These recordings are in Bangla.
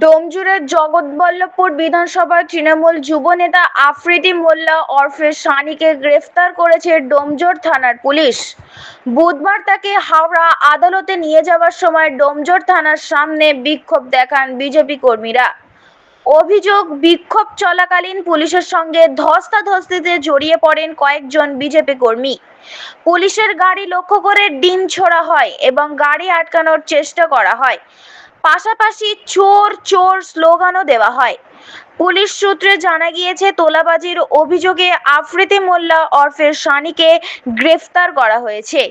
ডোমজুড়ের জগৎবল্লভপুর বিধানসভার তৃণমূল যুব নেতা আফ্রিদি মোল্লা ওরফে সানিকে গ্রেফতার করেছে ডোমজুড় থানার পুলিশ। বুধবার তাকে হাওড়া আদালতে নিয়ে যাওয়ার সময় ডোমজুড় থানার সামনে বিক্ষোভ দেখান বিজেপি কর্মীরা। অভিযোগ, বিক্ষোভ চলাকালীন পুলিশের সঙ্গে ধস্তাধস্তিতে জড়িয়ে পড়েন কয়েকজন বিজেপি কর্মী। পুলিশের গাড়ি লক্ষ্য করে ডিম ছোড়া হয় এবং গাড়ি আটকানোর চেষ্টা করা হয়। পাশাপাশি চোর চোর স্লোগানও দেওয়া হয়। পুলিশ সূত্রে জানা গিয়েছে, তোলাবাজির অভিযোগে আফ্রিদি মোল্লা ওরফে সানিকে গ্রেফতার করা হয়েছে।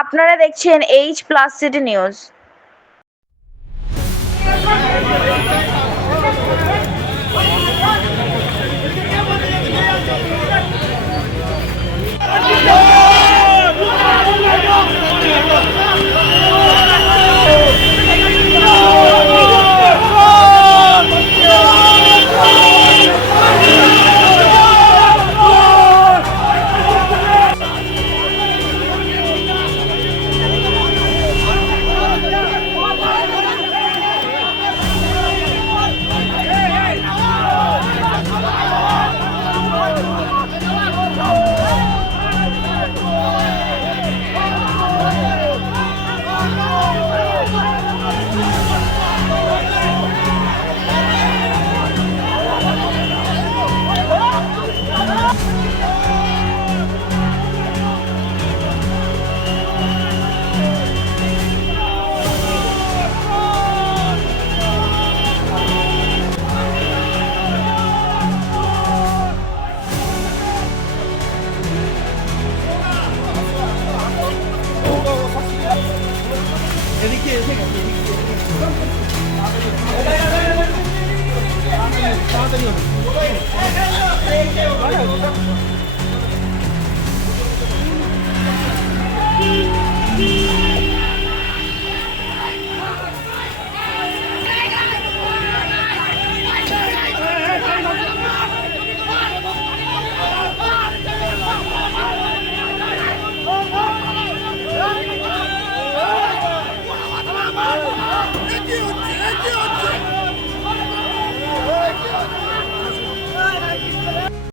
আপনারা দেখছেন H+ সিটি নিউজ।